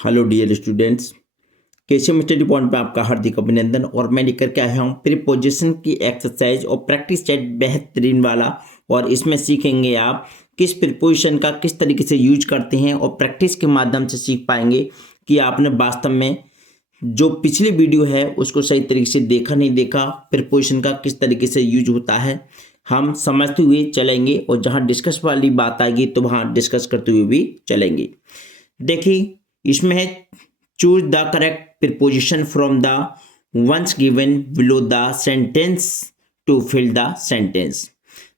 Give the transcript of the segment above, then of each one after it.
Hello dear students, Keshav study point पे आपका हार्दिक अभिनंदन। और मैं लेकर के आया हूँ प्रीपोजिशन की एक्सरसाइज और प्रैक्टिस सेट बेहतरीन वाला। और इसमें सीखेंगे आप किस प्रीपोजिशन का किस तरीके से यूज करते हैं, और प्रैक्टिस के माध्यम से सीख पाएंगे कि आपने वास्तव में जो पिछली वीडियो है उसको सही तरीके से देखा नहीं देखा, प्रीपोजिशन का किस तरीके से यूज होता है हम समझते हुए चलेंगे। और जहाँ डिस्कस वाली बात आएगी तो वहाँ डिस्कस करते हुए भी चलेंगे। देखिए इसमें है choose the correct preposition from the ones given below the sentence to fill the sentence.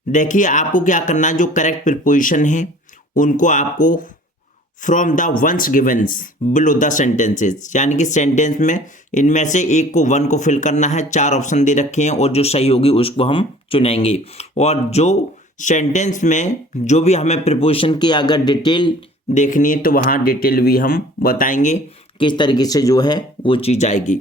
देखिए आपको क्या करना है, जो करेक्ट प्रीपोजिशन है उनको आपको from the ones givens below the sentences, यानी कि सेंटेंस में इनमें से एक को वन को फिल करना है। चार ऑप्शन दे रखे हैं और जो सही होगी उसको हम चुनेंगे। और जो सेंटेंस में जो भी हमें प्रीपोजिशन की अगर डिटेल देखनी है तो वहाँ डिटेल भी हम बताएंगे किस तरीके से जो है वो चीज़ आएगी।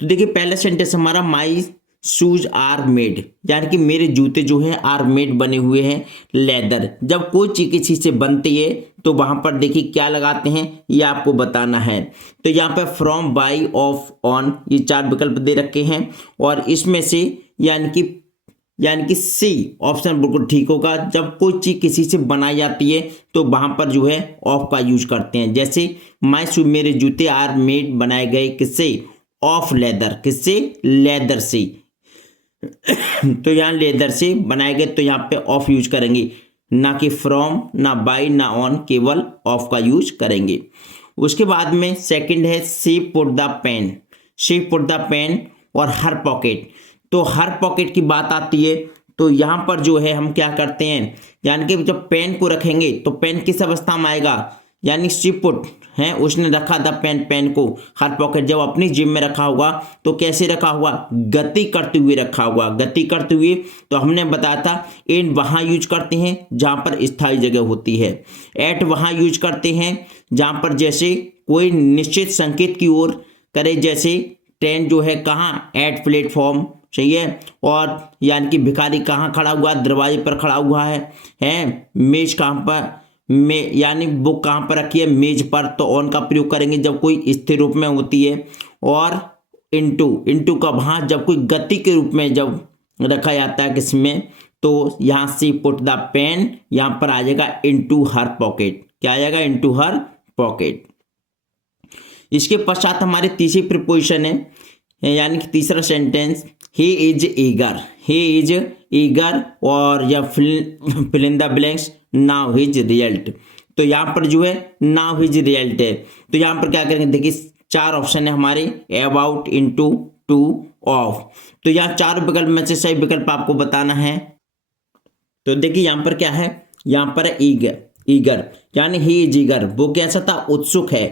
तो देखिए पहला सेंटेंस हमारा माई शूज आर मेड, यानी कि मेरे जूते जो हैं आर मेड बने हुए हैं लेदर। जब कोई चीज़ किसी से बनती है तो वहाँ पर देखिए क्या लगाते हैं ये आपको बताना है। तो यहाँ पर फ्रॉम, बाई, ऑफ, ऑन ये चार विकल्प दे रखे हैं। और इसमें से यानी कि सी ऑप्शन बिल्कुल ठीक होगा। जब कोई चीज़ किसी से बनाई जाती है तो वहाँ पर जो है ऑफ का यूज करते हैं। जैसे माई शू मेरे जूते आर मेड बनाए गए किससे, ऑफ लेदर, किससे, लेदर से। तो यहाँ लेदर से बनाए गए तो यहाँ पे ऑफ यूज करेंगे, ना कि फ्रॉम, ना बाई, ना ऑन, केवल ऑफ का यूज करेंगे। उसके बाद में सेकंड है she put the pen, she put the pen और हर पॉकेट। तो हर पॉकेट की बात आती है तो यहाँ पर जो है हम क्या करते हैं, यानी कि जब पेन को रखेंगे तो पेन किस अवस्था में आएगा, यानी शी पुट है उसने रखा था पेन को हर पॉकेट। जब अपनी जेब में रखा हुआ तो कैसे रखा हुआ, गति करते हुए रखा हुआ। गति करते हुए तो हमने बताया था इन वहाँ यूज करते हैं जहाँ पर स्थायी जगह होती है, एट वहाँ यूज करते हैं जहाँ पर जैसे कोई निश्चित संकेत की ओर करे, जैसे ट्रेन जो है कहाँ, एट प्लेटफॉर्म, सही है। और यानी कि भिखारी कहाँ खड़ा हुआ, दरवाजे पर खड़ा हुआ है। मेज कहाँ पर, में यानी बुक कहाँ पर रखी है, मेज पर, तो ऑन का प्रयोग करेंगे जब कोई स्थिर रूप में होती है। और इनटू का वहाँ जब कोई गति के रूप में जब रखा जाता है किसमें, तो यहाँ से पुट द पेन यहाँ पर आ जाएगा इनटू हर पॉकेट। क्या आ जाएगा, इनटू हर पॉकेट। इसके पश्चात हमारे तीसरी प्रीपोजिशन है, यानी कि तीसरा sentence he is eager, he is eager और या fill in the blanks now his result. तो यहाँ पर जो है नाउ हिज रिजल्ट है। तो यहाँ पर क्या करेंगे, देखिए चार ऑप्शन है हमारे, अबाउट, इनटू, टू, ऑफ। तो यहाँ चार विकल्प में से सही विकल्प आपको बताना है। तो देखिए यहाँ पर क्या है, यहाँ पर है ईगर, ईगर यानी ही इज ईगर, वो कैसा था, उत्सुक है।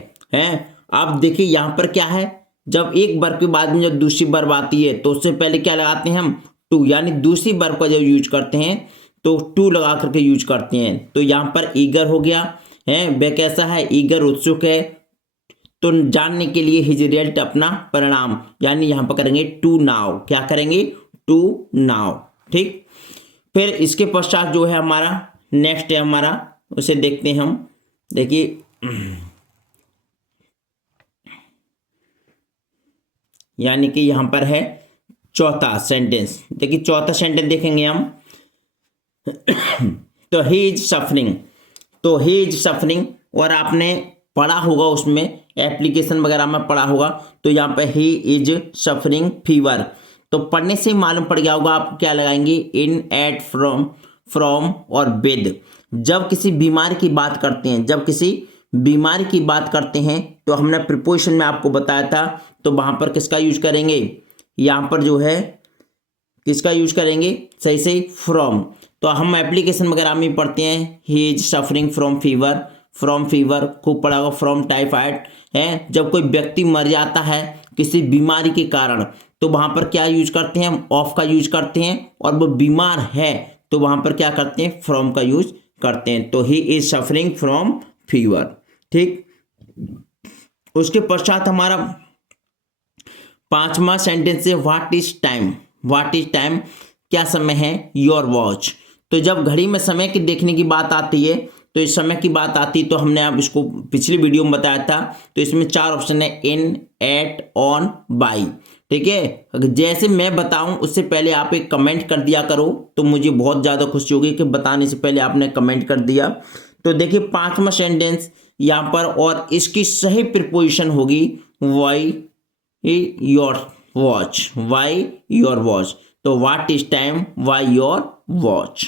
अब देखिए यहाँ पर क्या है, जब एक वर्ब के बाद में जब दूसरी वर्ब आती है तो उससे पहले क्या लगाते हैं हम, टू, यानी दूसरी वर्ब का जब यूज करते हैं तो टू लगा करके यूज करते हैं। तो यहाँ पर ईगर हो गया है, वह कैसा है, ईगर, उत्सुक है। तो जानने के लिए हिज रिजल्ट अपना परिणाम, यानी यहाँ पर करेंगे टू नाउ, क्या करेंगे, टू नाउ, ठीक। फिर इसके पश्चात जो है हमारा नेक्स्ट है हमारा, उसे देखते हैं हम। देखिए यानी कि यहाँ पर है चौथा सेंटेंस। देखिए चौथा सेंटेंस देखेंगे हम तो ही इज सफरिंग, तो ही इज सफरिंग, और आपने पढ़ा होगा उसमें एप्लीकेशन वगैरह में पढ़ा होगा। तो यहाँ पे ही इज सफरिंग फीवर, तो पढ़ने से मालूम पड़ गया होगा आप क्या लगाएंगे, इन, एट, फ्रॉम और विद। जब किसी बीमारी की बात करते हैं, जब किसी बीमारी की बात करते हैं तो हमने प्रीपोजिशन में आपको बताया था, तो वहां पर किसका यूज करेंगे, यहाँ पर जो है किसका यूज करेंगे, सही से फ्रॉम। तो हम एप्लीकेशन वगैरह में पढ़ते हैं he is suffering from fever, from fever खूब पढ़ा होगा, फ्रॉम टाइफाइड है। जब कोई व्यक्ति मर जाता है किसी बीमारी के कारण तो वहां पर क्या यूज करते हैं, हम ऑफ का यूज करते हैं। और वो बीमार है तो वहां पर क्या करते हैं, फ्रॉम का यूज करते हैं। तो he is suffering from fever, ठीक। उसके पश्चात हमारा पांचवा सेंटेंस है what is time, what is time, क्या समय है, योर वॉच। तो जब घड़ी में समय की देखने की बात आती है तो इस समय की बात आती तो हमने अब इसको पिछली वीडियो में बताया था। तो इसमें 4 ऑप्शन है, इन, एट, ऑन, बाई। ठीक है, अगर जैसे मैं बताऊं उससे पहले आप एक कमेंट कर दिया करो तो मुझे बहुत ज़्यादा खुशी होगी कि बताने से पहले आपने कमेंट कर दिया। तो देखिए 5वां सेंटेंस यहाँ पर, और इसकी सही प्रीपोजिशन होगी by your watch, by your watch. तो what is time, by your watch.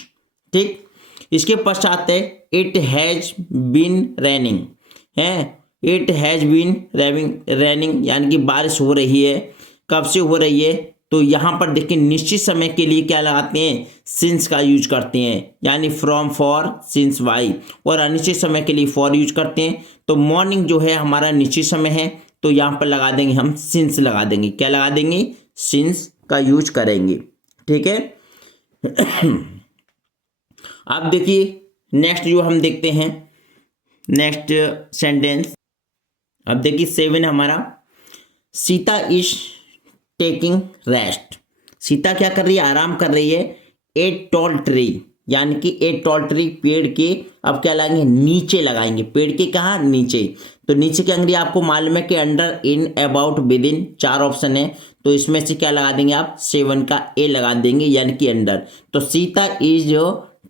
ठीक, इसके पश्चात है इट हैज बीन रेनिंग है, इट हैज बीन रेनिंग यानी कि बारिश हो रही है। कब से हो रही है, तो यहाँ पर देखिए निश्चित समय के लिए क्या लगाते हैं, सिंस का यूज करते हैं, यानी फ्रॉम, फॉर, सिंस, वाई, और अनिश्चित समय के लिए फॉर यूज करते हैं। तो मॉर्निंग जो है हमारा निश्चित समय है, तो यहाँ पर लगा देंगे हम सिंस लगा देंगे। क्या लगा देंगे, सिंस का यूज करेंगे। ठीक है। अब देखिए नेक्स्ट जो हम देखते हैं, नेक्स्ट सेंटेंस। अब देखिए 7 हमारा, Sita is taking rest. Sita क्या कर रही है, आराम कर रही है। ए टॉल ट्री, यानी कि ए टॉल ट्री, पेड़ के, अब क्या लगाएंगे, नीचे लगाएंगे। पेड़ के कहाँ, नीचे। तो नीचे क्या अंग्रेजी आपको मालूम है कि under, in, about, with in, 4 option है। तो इसमें से क्या लगा देंगे आप, 7 का ए लगा देंगे, यानी कि अंडर। तो Sita is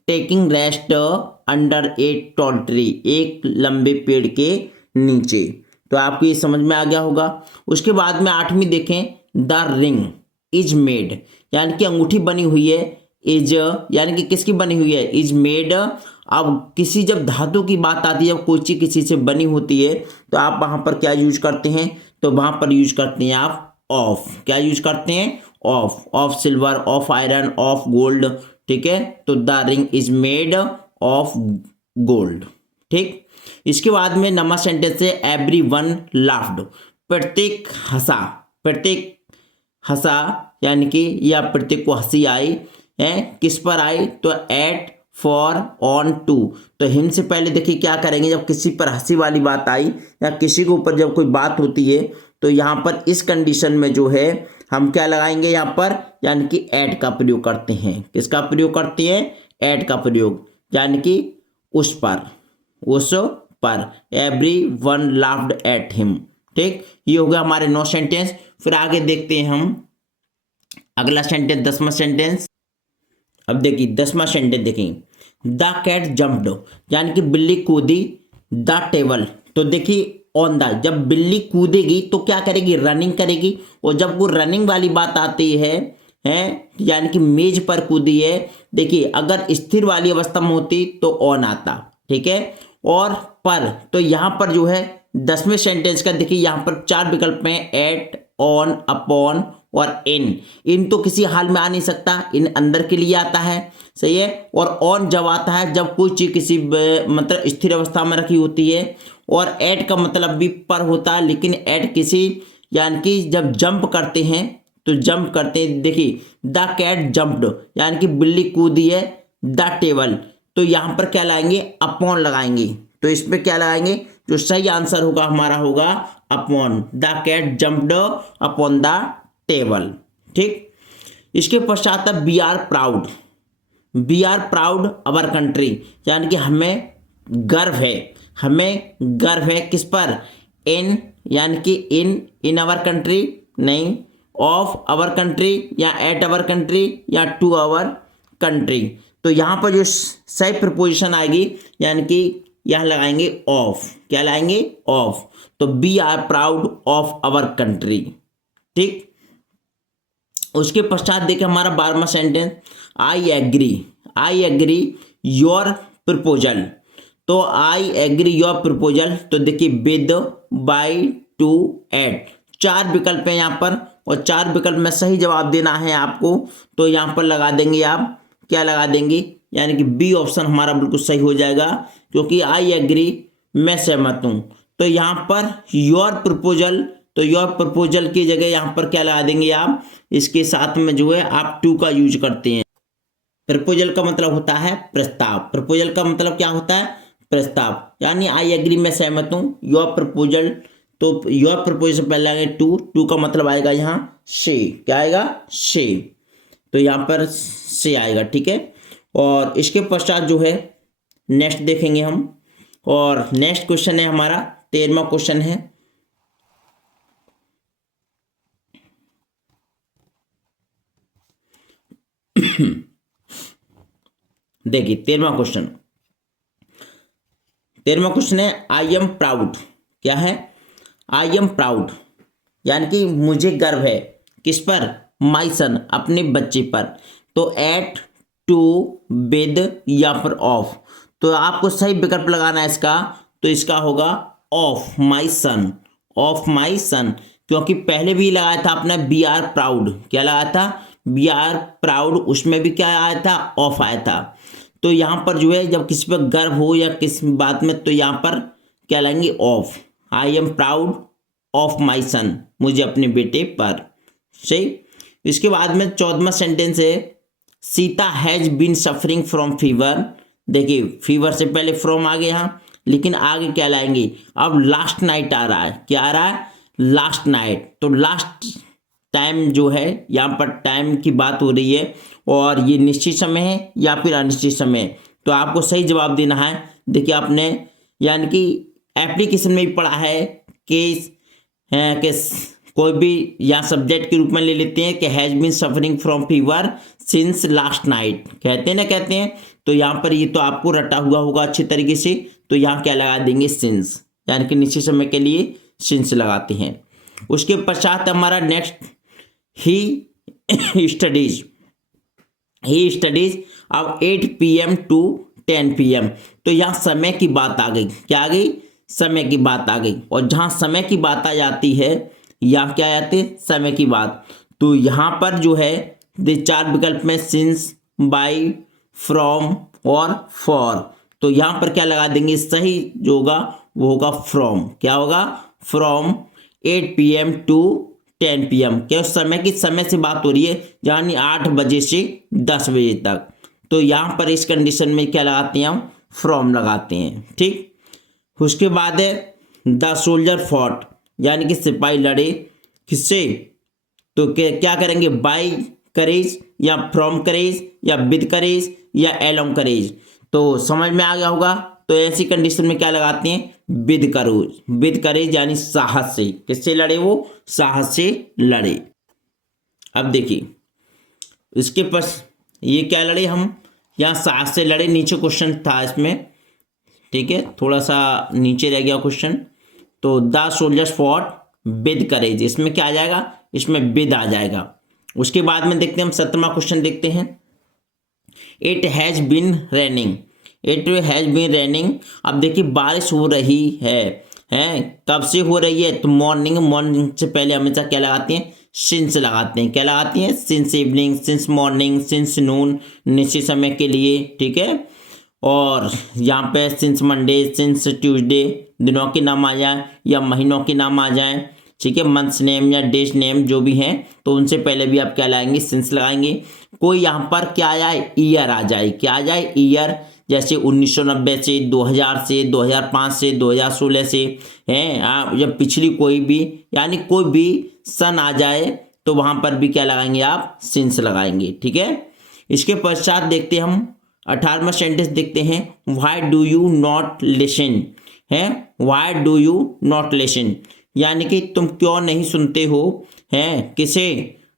taking rest under a tall tree, एक लंबे पेड़ के नीचे। तो आपको ये समझ में आ गया होगा। उसके बाद में 8वीं देखें, द रिंग इज मेड, यानी कि अंगूठी बनी हुई है। इज यानी कि किसकी बनी हुई है, इज मेड। अब किसी जब धातु की बात आती है, जब कोई चीज किसी से बनी होती है, तो आप वहां पर क्या यूज करते हैं, तो वहां पर यूज करते हैं आप ऑफ। क्या यूज करते हैं, of, of silver, of iron, of gold. ठीक है, तो the ring is made of gold. ठीक, इसके बाद में नंबर सेंटेंस है, एवरी वन लाफ्ड, प्रत्येक हंसा, प्रत्येक हंसा, यानी कि या प्रत्येक को हंसी आई है। किस पर आई, तो एट, फॉर, ऑन, टू। तो हिम से पहले देखिए क्या करेंगे, जब किसी पर हंसी वाली बात आई या किसी के ऊपर जब कोई बात होती है, तो यहाँ पर इस कंडीशन में जो है हम क्या लगाएंगे यहाँ पर, यानी कि एट का प्रयोग करते हैं। किसका प्रयोग करते हैं, एट का प्रयोग, यानी कि उस पर, उस पर। Every one laughed at him. ठीक, ये हो गया हमारे 9 सेंटेंस। फिर आगे देखते हैं हम अगला सेंटेंस, 10वां सेंटेंस। अब देखिए 10वां सेंटेंस देखिए, द कैट जंप्ड, यानी कि बिल्ली कूदी, द टेबल। तो देखिए ऑन द, जब बिल्ली कूदेगी तो क्या करेगी, रनिंग करेगी। और जब वो रनिंग वाली बात आती है यानी कि मेज पर कूदी है, देखिए अगर स्थिर वाली अवस्था में होती तो ऑन आता। ठीक है, और पर, तो यहाँ पर जो है 10वें सेंटेंस का देखिए यहाँ पर 4 विकल्प हैं, एट, ऑन, अपॉन और इन। इन तो किसी हाल में आ नहीं सकता, इन अंदर के लिए आता है, सही है। और ऑन जब आता है जब कोई चीज किसी मतलब स्थिर अवस्था में रखी होती है। और एट का मतलब भी पर होता है, लेकिन एट किसी, यानी कि जब जंप करते हैं, तो जंप करते हैं। देखिए द कैट जंप्ड, यानी कि बिल्ली कूदी है। द टेबल, तो यहाँ पर क्या लगाएंगे, अपॉन लगाएंगे। तो इसमें क्या लगाएंगे, जो सही आंसर होगा हमारा होगा upon. The cat jumped upon the table. ठीक, इसके पश्चात be are proud, be are proud our country, यानी कि हमें गर्व है, हमें गर्व है किस पर, इन, यानी कि इन अवर कंट्री नहीं, ऑफ अवर कंट्री या एट अवर कंट्री या टू अवर कंट्री। तो यहाँ पर जो सही प्रपोजिशन आएगी, यानी कि यहाँ लगाएंगे ऑफ। क्या लगाएंगे, ऑफ। तो we are proud of our country. ठीक, उसके पश्चात देखिए हमारा 12वां sentence, I agree your proposal. तो आई एग्री योर प्रपोजल, तो देखिए विद, बाय, टू, एट, 4 विकल्प हैं यहाँ पर। और 4 विकल्प में सही जवाब देना है आपको, तो यहाँ पर लगा देंगे आप, क्या लगा देंगे, यानी कि बी ऑप्शन हमारा बिल्कुल सही हो जाएगा, क्योंकि आई एग्री, मैं सहमत हूँ। तो यहाँ पर योर प्रपोजल, तो योर प्रपोजल की जगह यहाँ पर क्या लगा देंगे आप, इसके साथ में जो है आप टू का यूज करते हैं। प्रपोजल का मतलब होता है प्रस्ताव, प्रपोजल का मतलब क्या होता है, प्रस्ताव। यानी आई एग्री, मैं सहमत हूँ, योर प्रपोजल, तो योर प्रपोजल से पहले आएंगे टू का मतलब आएगा यहाँ से, क्या आएगा, से। तो यहाँ पर से आएगा। ठीक है, और इसके पश्चात जो है नेक्स्ट देखेंगे हम। और नेक्स्ट क्वेश्चन है हमारा 13वां क्वेश्चन है। देखिए 13वां क्वेश्चन है आई एम प्राउड। क्या है? आई एम प्राउड यानी कि मुझे गर्व है। किस पर? माई सन, अपने बच्चे पर। तो एट, टू, विद या फिर ऑफ। तो आपको सही विकल्प लगाना है इसका। तो इसका होगा of my sun, of my सन। क्योंकि पहले भी लगाया था अपना बी आर प्राउड। क्या लगाया था? बी आर प्राउड, उसमें भी क्या आया था? ऑफ आया था। तो यहाँ पर जो है जब किसी पर गर्व हो या किस बात में, तो यहाँ पर क्या लाएंगे? Of. I am proud of my son, मुझे अपने बेटे पर। सही। इसके बाद में 14वां सेंटेंस है Sita has been suffering from fever. देखिए फीवर से पहले फ्रॉम आ गया यहाँ, लेकिन आगे क्या लाएंगे? अब लास्ट नाइट आ रहा है। क्या आ रहा है? Last night. तो लास्ट टाइम जो है, यहाँ पर टाइम की बात हो रही है और ये निश्चित समय है या फिर अनिश्चित समय है। तो आपको सही जवाब देना है। देखिए आपने यानी कि एप्लीकेशन में भी पढ़ा है कि कोई भी या सब्जेक्ट के रूप में ले लेते हैं कि has been suffering from fever since last night, कहते हैं ना, कहते हैं। तो यहाँ पर ये तो आपको रटा हुआ होगा अच्छे तरीके से। तो यहाँ क्या लगा देंगे? सिंस, यानी कि निश्चित समय के लिए सिंस लगाते हैं। उसके पश्चात हमारा next he studies. He studies अब 8 PM टू 10 PM। तो यहाँ समय की बात आ गई। क्या आ गई? समय की बात आ गई। और जहाँ समय की बात आ जाती है, यहाँ क्या आ जाती है? समय की बात। तो यहाँ पर जो है 4 विकल्प में सिंस, बाय, फ्रॉम और फॉर। तो यहाँ पर क्या लगा देंगे? सही जो होगा वो होगा फ्रॉम। क्या होगा? From 8 PM to 10 PM। क्या समय की समय से बात हो रही है, यानी 8 बजे से 10 बजे तक। तो यहाँ पर इस कंडीशन में क्या लगाते हैं? हम फ्रॉम लगाते हैं। ठीक। उसके बाद है द सोल्जर फॉट, यानी कि सिपाही लड़े। किससे? तो क्या करेंगे? बाय करेज या फ्रॉम करेज या विद करेज या एलोंग करेज। तो समझ में आ गया होगा। तो ऐसी कंडीशन में क्या लगाते हैं? With courage. विद करेज यानी साहस से। किससे लड़े? वो साहस से लड़े। अब देखिए इसके पास ये क्या लड़े? हम यहाँ साहस से लड़े। नीचे क्वेश्चन था इसमें, ठीक है, थोड़ा सा नीचे रह गया क्वेश्चन। तो the soldiers fought with courage, इसमें क्या आ जाएगा? इसमें विद आ जाएगा। उसके बाद में देखते हैं हम 17वां क्वेश्चन देखते हैं। It has been raining. It has been raining. अब देखिए बारिश हो रही है कब से हो रही है? तो मॉर्निंग। मॉर्निंग से पहले हमेशा क्या लगाते हैं? सिंस लगाते हैं। क्या लगाते हैं? Since evening, since morning, since noon, निश्चित समय के लिए। ठीक है। और यहाँ पे सिंस मंडे, सिंस ट्यूसडे, दिनों के नाम आ जाए या महीनों के नाम आ जाए। ठीक है। मंथ्स नेम या डेज नेम जो भी हैं, तो उनसे पहले भी आप क्या लगाएंगे? सिंस लगाएंगे। कोई यहाँ पर क्या आ जाए? ईयर आ जाए। क्या आ जाए? ईयर। जैसे 1990 से, 2000 से, 2005 से, 2016 से हैं। आप जब पिछली कोई भी यानी कोई भी सन आ जाए तो वहाँ पर भी क्या लगाएंगे? आप सिंस लगाएंगे। ठीक है। इसके पश्चात देखते हैं हम 18वां सेंटेंस देखते हैं। Why do you not listen है। Why do you not listen यानी कि तुम क्यों नहीं सुनते हो? हैं किसे?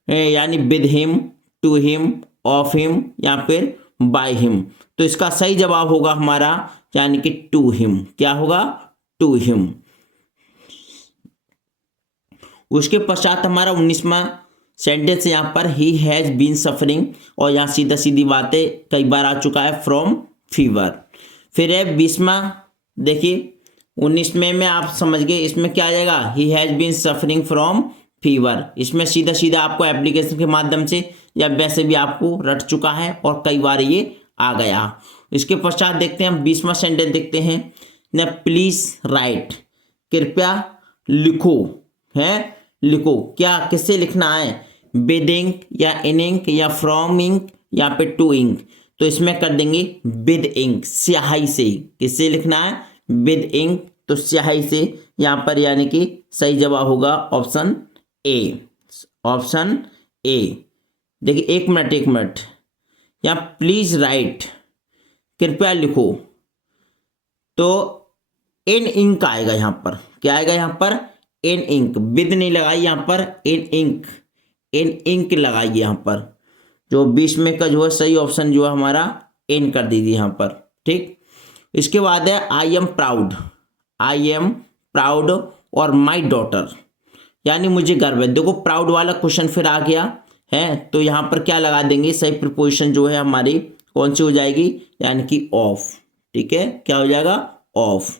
यानी with him, to him, of him या फिर बाय हिम। तो इसका सही जवाब होगा हमारा यानी कि टू हिम। क्या होगा? To him. उसके पश्चात हमारा 19वां सेंटेंस यहाँ पर ही हैज बीन सफरिंग। और यहाँ सीधा सीधी बातें कई बार आ चुका है फ्रॉम फीवर। फिर है 20वां। देखिए 19वें में आप समझ गए, इसमें क्या आ जाएगा? He has been suffering from fever. इसमें सीधा सीधा आपको एप्लीकेशन के माध्यम से या वैसे भी आपको रट चुका है और कई बार ये आ गया। इसके पश्चात देखते हैं हम 20वां सेंटेंस देखते हैं ना। प्लीज राइट, कृपया लिखो। है लिखो। क्या किससे लिखना है? विद इंक या इन इंक या फ्रॉम इंक या फिर टू इंक। तो इसमें कर देंगे विद इंक, स्याही से। किससे लिखना है? विद इंक, तो स्याही से। यहाँ पर यानी कि सही जवाब होगा ऑप्शन ए। Option A. देखिए एक मिनट यहाँ प्लीज राइट, कृपया लिखो। तो इन इंक आएगा यहाँ पर। क्या आएगा यहाँ पर? इन इंक। विद नहीं लगाई यहाँ पर, इन इंक, इन इंक लगाइए यहाँ पर। जो बीच में का जो है सही ऑप्शन जो है हमारा इन कर दीजिए यहाँ पर। ठीक, इसके बाद है आई am proud. I am proud और माई डॉटर, यानी मुझे गर्व है। देखो प्राउड वाला क्वेश्चन फिर आ गया है, तो यहाँ पर क्या लगा देंगे? सही प्रीपोजिशन जो है हमारी कौन सी हो जाएगी? यानी कि ऑफ। ठीक है, क्या हो जाएगा? ऑफ।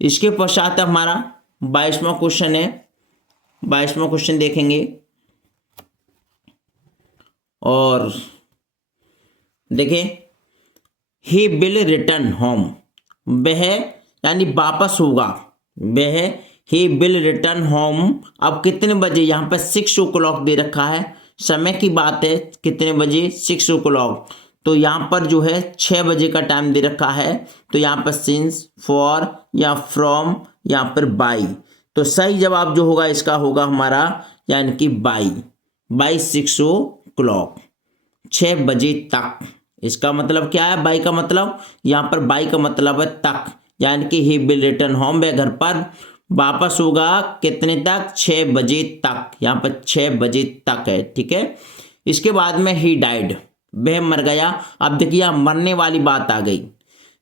इसके पश्चात हमारा 22वां क्वेश्चन है। 22वां क्वेश्चन देखेंगे और देखें, ही विल रिटर्न होम। वह यानी वापस होगा, वह ही विल रिटर्न होम। अब कितने बजे? यहाँ पर 6 o'clock दे रखा है, समय की बात है। कितने बजे? 6 o'clock। तो यहाँ पर जो है 6 बजे का टाइम दे रखा है, तो यहाँ पर सिंस, फॉर या फ्रॉम, यहाँ पर बाई। तो सही जवाब जो होगा इसका होगा हमारा यानी कि बाई 6 o'clock, 6 बजे तक। इसका मतलब क्या है? बाई का मतलब, यहाँ पर बाई का मतलब है तक, यानी कि ही विल रिटर्न होम, वह घर पर वापस होगा कितने तक? 6 बजे तक। यहाँ पर 6 बजे तक है। ठीक है, इसके बाद में ही डाइड, वह मर गया। अब देखिए यहाँ मरने वाली बात आ गई।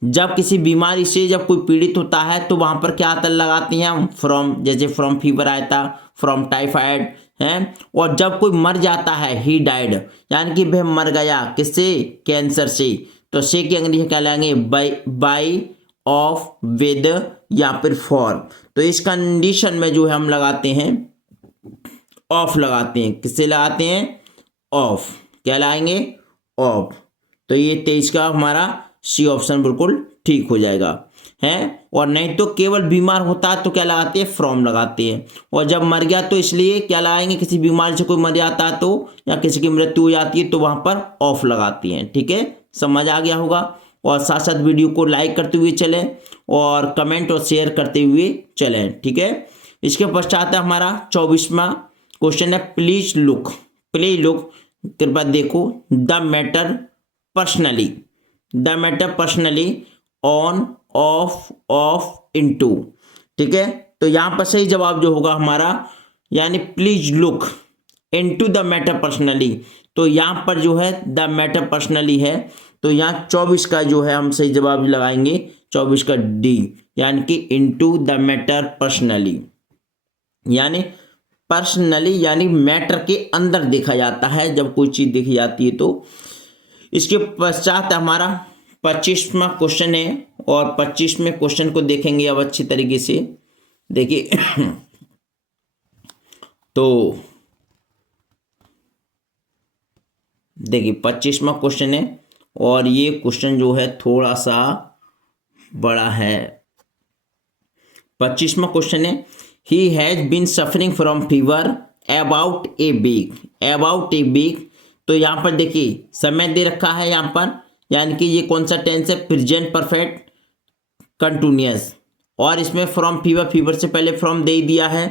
जब किसी बीमारी से जब कोई पीड़ित होता है तो वहां पर क्या तल लगाते हैं हम? फ्रॉम। जैसे फ्रॉम फीवर आया था, फ्रॉम टाइफाइड है। और जब कोई मर जाता है, ही डाइड, यानी कि वह मर गया किससे? कैंसर से। तो से की अंग्रेजी क्या लाएंगे? बाई, ऑफ, विद या फिर फॉर। तो इस कंडीशन में जो है हम लगाते हैं ऑफ लगाते हैं। किससे लगाते हैं? ऑफ। क्या लाएंगे? ऑफ। तो ये 23 का हमारा सी ऑप्शन बिल्कुल ठीक हो जाएगा है। और नहीं तो केवल बीमार होता है तो क्या लगाते हैं? फ्रॉम लगाते हैं। और जब मर गया तो इसलिए क्या लगाएंगे? किसी बीमारी से कोई मर जाता है तो, या किसी की मृत्यु हो जाती है तो वहां पर ऑफ लगाते हैं। ठीक है, समझ आ गया होगा। और साथ साथ वीडियो को लाइक करते हुए चलें और कमेंट और शेयर करते हुए चलें। ठीक है, इसके पश्चात हमारा 24वां क्वेश्चन है, प्लीज लुक। प्लीज लुक, कृपया देखो, the matter personally, the matter personally, on, of, into. ठीक है, तो यहां पर सही जवाब जो होगा हमारा यानी please look into the matter personally. तो यहां पर जो है द मैटर पर्सनली है, तो यहाँ 24 का जो है हम सही जवाब लगाएंगे 24 का डी, यानी कि इनटू द मैटर पर्सनली। यानी पर्सनली यानी मैटर के अंदर देखा जाता है जब कोई चीज देखी जाती है। तो इसके पश्चात हमारा 25वां क्वेश्चन है और 25वें क्वेश्चन को देखेंगे अब अच्छी तरीके से। देखिए तो देखिए 25वां क्वेश्चन है और ये क्वेश्चन जो है थोड़ा सा बड़ा है। 25वां क्वेश्चन है, he has been suffering from fever about a week. About a week, तो यहाँ पर देखिए समय दे रखा है यहाँ पर, यानी कि ये कौन सा टेंस है? Present perfect continuous. और इसमें फ्रॉम फीवर, फीवर से पहले फ्रॉम दे ही दिया है।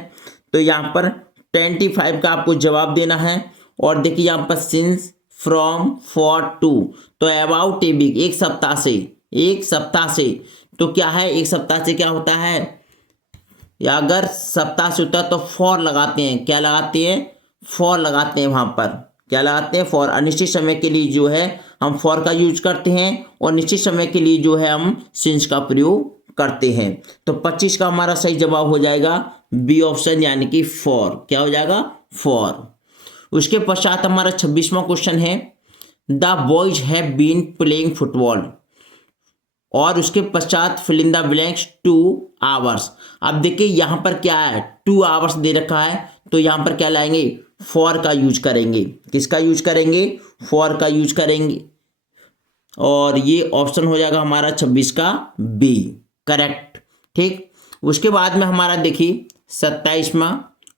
तो यहाँ पर 25 का आपको जवाब देना है। और देखिए यहाँ पर सिंस, फ्रॉम, फॉर, टू। तो अबाउट ए वीक, एक सप्ताह से, एक सप्ताह से। तो क्या है? एक सप्ताह से क्या होता है? या अगर सप्ताह से होता है तो फॉर लगाते हैं। क्या लगाते हैं? फॉर लगाते हैं। वहां पर क्या लगाते हैं? फॉर। अनिश्चित समय के लिए जो है हम फॉर का यूज करते हैं और निश्चित समय के लिए जो है हम सिंस का प्रयोग करते हैं। तो 25 का हमारा सही जवाब हो जाएगा बी ऑप्शन, यानी कि फॉर। क्या हो जाएगा? फॉर। उसके पश्चात हमारा 26वां क्वेश्चन है, the boys have been playing football. और उसके पश्चात fill in the blanks 2 hours। अब देखिए यहां पर क्या है? 2 hours दे रखा है, तो यहां पर क्या लाएंगे? फॉर का यूज करेंगे। किसका यूज करेंगे? फॉर का यूज करेंगे। और ये ऑप्शन हो जाएगा हमारा 26 का बी, करेक्ट। ठीक, उसके बाद में हमारा देखिए 27वां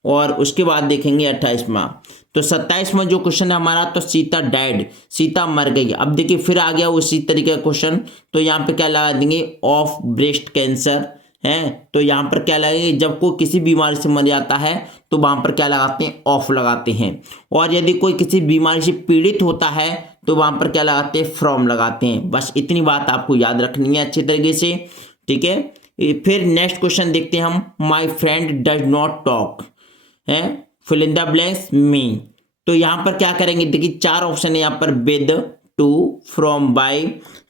और उसके बाद देखेंगे 28वां। तो 27वां जो क्वेश्चन है हमारा, तो सीता डाइड, सीता मर गई। अब देखिए फिर आ गया उसी तरीके का क्वेश्चन, तो यहाँ पे क्या लगा देंगे? ऑफ ब्रेस्ट कैंसर है। तो यहाँ पर क्या लगेंगे? जब कोई किसी बीमारी से मर जाता है तो वहां पर क्या लगाते हैं? ऑफ लगाते हैं। और यदि कोई किसी बीमारी से पीड़ित होता है तो वहां पर क्या लगाते हैं? फ्रॉम लगाते हैं। बस इतनी बात आपको याद रखनी है अच्छी तरीके से। ठीक है। फिर नेक्स्ट क्वेश्चन देखते हैं हम, my friend does not talk है, फिल इन द ब्लैंक्स मी। तो यहाँ पर क्या करेंगे, देखिए 4 ऑप्शन है यहाँ पर, विद, टू, फ्रॉम, बाय।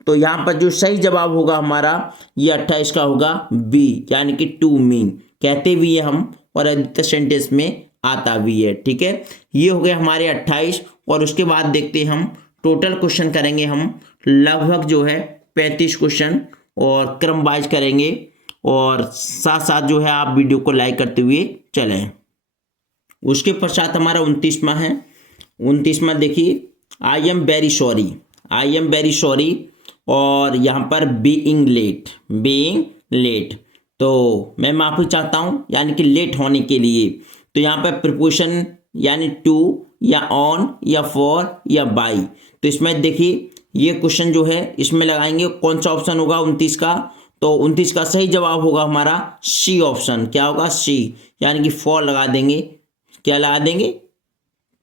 तो यहाँ पर जो सही जवाब होगा हमारा ये 28 का होगा बी, यानी कि टू मी, कहते भी है हम और अधिकतर सेंटेंस में आता भी है। ठीक है, ये हो गए हमारे 28। और उसके बाद देखते हैं हम टोटल क्वेश्चन करेंगे हम लगभग जो है 35 क्वेश्चन, और क्रम वाइज करेंगे, और साथ साथ जो है आप वीडियो को लाइक करते हुए चलें। उसके पश्चात हमारा 29वां है। 29वां देखिए, I am very sorry, I am very sorry, और यहाँ पर बीइंग लेट, बीइंग लेट, तो मैं माफ़ी चाहता हूँ यानी कि लेट होने के लिए। तो यहाँ पर प्रीपोजिशन यानी टू या ऑन या फॉर या बाई। तो इसमें देखिए ये क्वेश्चन जो है इसमें लगाएंगे कौन सा ऑप्शन होगा 29 का। तो 29 का सही जवाब होगा हमारा सी ऑप्शन। क्या होगा, सी, यानी कि फॉर लगा देंगे। क्या लगा देंगे,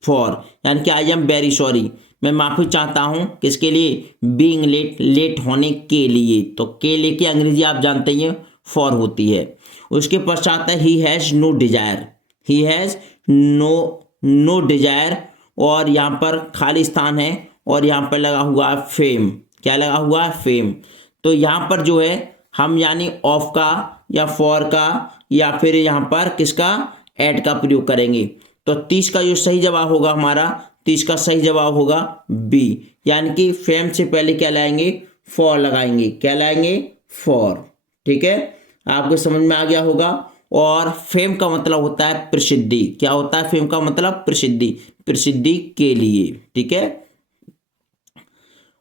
फॉर, यानी कि आई एम वेरी सॉरी, मैं माफ़ी चाहता हूँ किसके लिए, बीइंग लेट, लेट होने के लिए। तो के लिए की अंग्रेजी आप जानते हैं फॉर होती है। उसके पश्चात है he has no desire, he has no desire, और यहाँ पर खाली स्थान है और यहाँ पर लगा हुआ है फेम। क्या लगा हुआ है, फेम। तो यहाँ पर जो है हम यानी ऑफ का या फॉर का या फिर यहाँ पर किसका, एड का प्रयोग करेंगे। तो 30 का जो सही जवाब होगा हमारा, 30 का सही जवाब होगा बी, यानी कि फेम से पहले क्या लाएंगे, फॉर लगाएंगे। क्या लाएंगे, फॉर। ठीक है, आपको समझ में आ गया होगा। और फेम का मतलब होता है प्रसिद्धि। क्या होता है फेम का मतलब, प्रसिद्धि, प्रसिद्धि के लिए। ठीक है,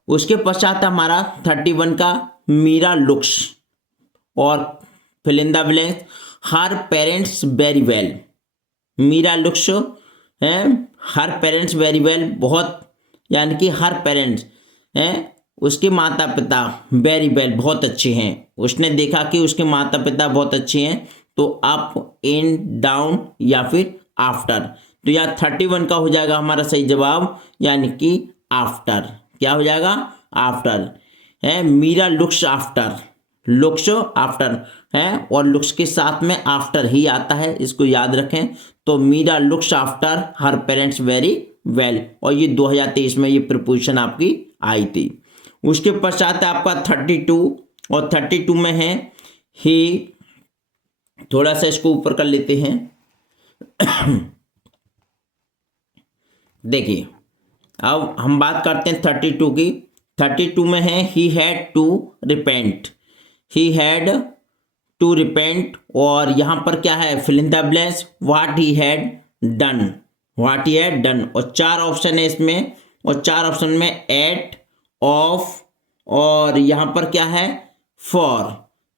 उसके पश्चात हमारा 31 का मीरा लुक्स, और fill in the blank, her parents very well. Meera looks है, हर पेरेंट्स वेरी वेल, बहुत, यानी कि हर पेरेंट्स हैं, उसके माता पिता वेरी वेल, बहुत अच्छे हैं। उसने देखा कि उसके माता पिता बहुत अच्छे हैं, तो अप, इन, डाउन या फिर आफ्टर। तो यह 31 का हो जाएगा हमारा सही जवाब, यानी कि आफ्टर। क्या हो जाएगा, आफ्टर है। Meera looks after, looks after है, और लुक्स के साथ में आफ्टर ही आता है, इसको याद रखें। तो Meera looks after her parents very well, और ये 2023 में ये प्रपोजिशन आपकी आई थी। उसके पश्चात आपका 32, और 32 में है ही, थोड़ा सा इसको ऊपर कर लेते हैं। देखिए अब हम बात करते हैं 32 की। 32 में है he had to repent, he had to repent, और यहाँ पर क्या है, fill in the blanks, what he had done, what he had done. और 4 ऑप्शन है इसमें, और 4 ऑप्शन में एट, ऑफ, और यहाँ पर क्या है, फॉर।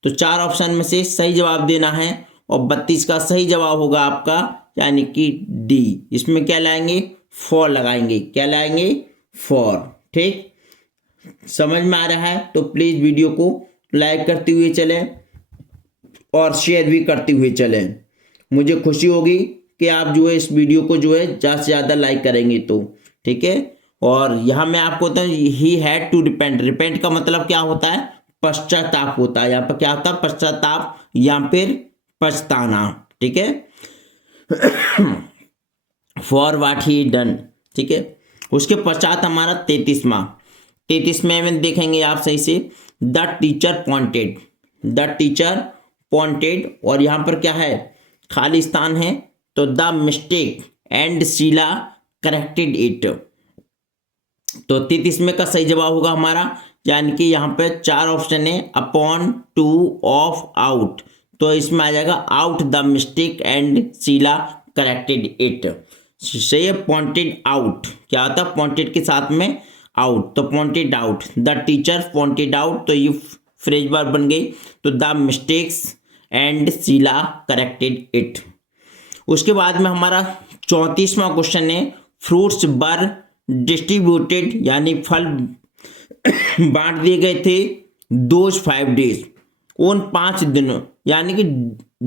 तो 4 ऑप्शन में से सही जवाब देना है, और 32 का सही जवाब होगा आपका, यानी कि डी। इसमें क्या लाएंगे, फॉर लगाएंगे। क्या लाएंगे, फॉर। ठीक, समझ में आ रहा है तो प्लीज वीडियो को लाइक करते हुए चलें और शेयर भी करते हुए चलें। मुझे खुशी होगी कि आप जो है इस वीडियो को जो है ज़्यादा से ज़्यादा लाइक करेंगे तो। ठीक है, और यहाँ मैं आपको बताऊँ, he had to repent, repent का मतलब क्या होता है, पश्चाताप होता है। यहाँ पर क्या होता है, पश्चाताप या फिर पछताना। ठीक है, फॉर वाट ही डन। ठीक है, उसके पश्चात हमारा 33 में देखेंगे आप सही से, the teacher pointed, the teacher pointed, और यहाँ पर क्या है, खाली स्थान है, तो the mistake and Sheela corrected it. तो 33 में का सही जवाब होगा हमारा, यानी कि यहाँ पे 4 ऑप्शन है, अपॉन, टू, ऑफ, आउट। तो इसमें आ जाएगा out the mistake and Sheela corrected it. सही है, पॉइंटेड आउट। क्या होता है, पॉइंटेड के साथ में आउट, तो pointed out, the teacher pointed out, तो ये फ्रेज वर्ब बन गई। तो the mistakes and Sheela corrected it. उसके बाद में हमारा 34वां क्वेश्चन है, फ्रूट्स वर डिस्ट्रीब्यूटेड, यानी फल बांट दिए गए थे, दोज 5 डेज, उन 5 दिनों, यानी कि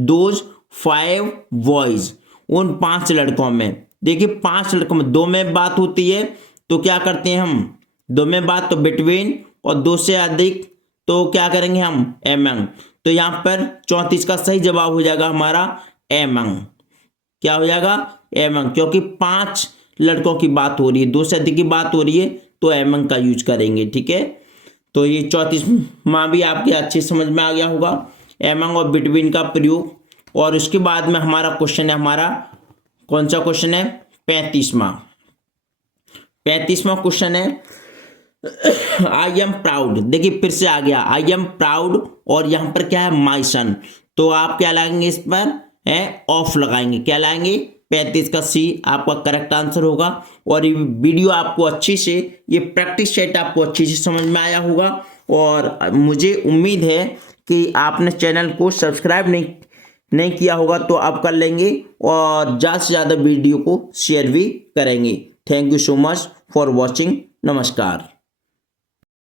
दोज 5 बॉयज, उन 5 लड़कों में। देखिए 5 लड़कों में 2 में बात होती है, तो क्या करते हैं हम, 2 में बात तो बिटवीन, और 2 से अधिक तो क्या करेंगे हम, एमंग। तो यहाँ पर 34 का सही जवाब हो जाएगा हमारा एमंग। क्या हो जाएगा? एमंग, क्योंकि 5 लड़कों की बात हो रही है, 2 से अधिक की बात हो रही है तो एमंग का यूज करेंगे। ठीक है, तो ये 34वां भी आपके अच्छे समझ में आ गया होगा, एमंग और बिटवीन का प्रयोग। और उसके बाद में हमारा क्वेश्चन है, हमारा कौन सा क्वेश्चन है? 35वां क्वेश्चन है आई एम प्राउड। देखिए फिर से आ गया आई एम प्राउड, और यहां पर क्या है? माई सन। तो आप क्या लगाएंगे? इस पर है ऑफ लगाएंगे। क्या लाएंगे? 35 का सी आपका करेक्ट आंसर होगा। और ये वीडियो आपको अच्छी से, ये प्रैक्टिस सेट आपको अच्छी से समझ में आया होगा। और मुझे उम्मीद है कि आपने चैनल को सब्सक्राइब नहीं किया होगा तो आप कर लेंगे, और ज़्यादा से ज़्यादा वीडियो को शेयर भी करेंगे। Thank you so much for watching. नमस्कार।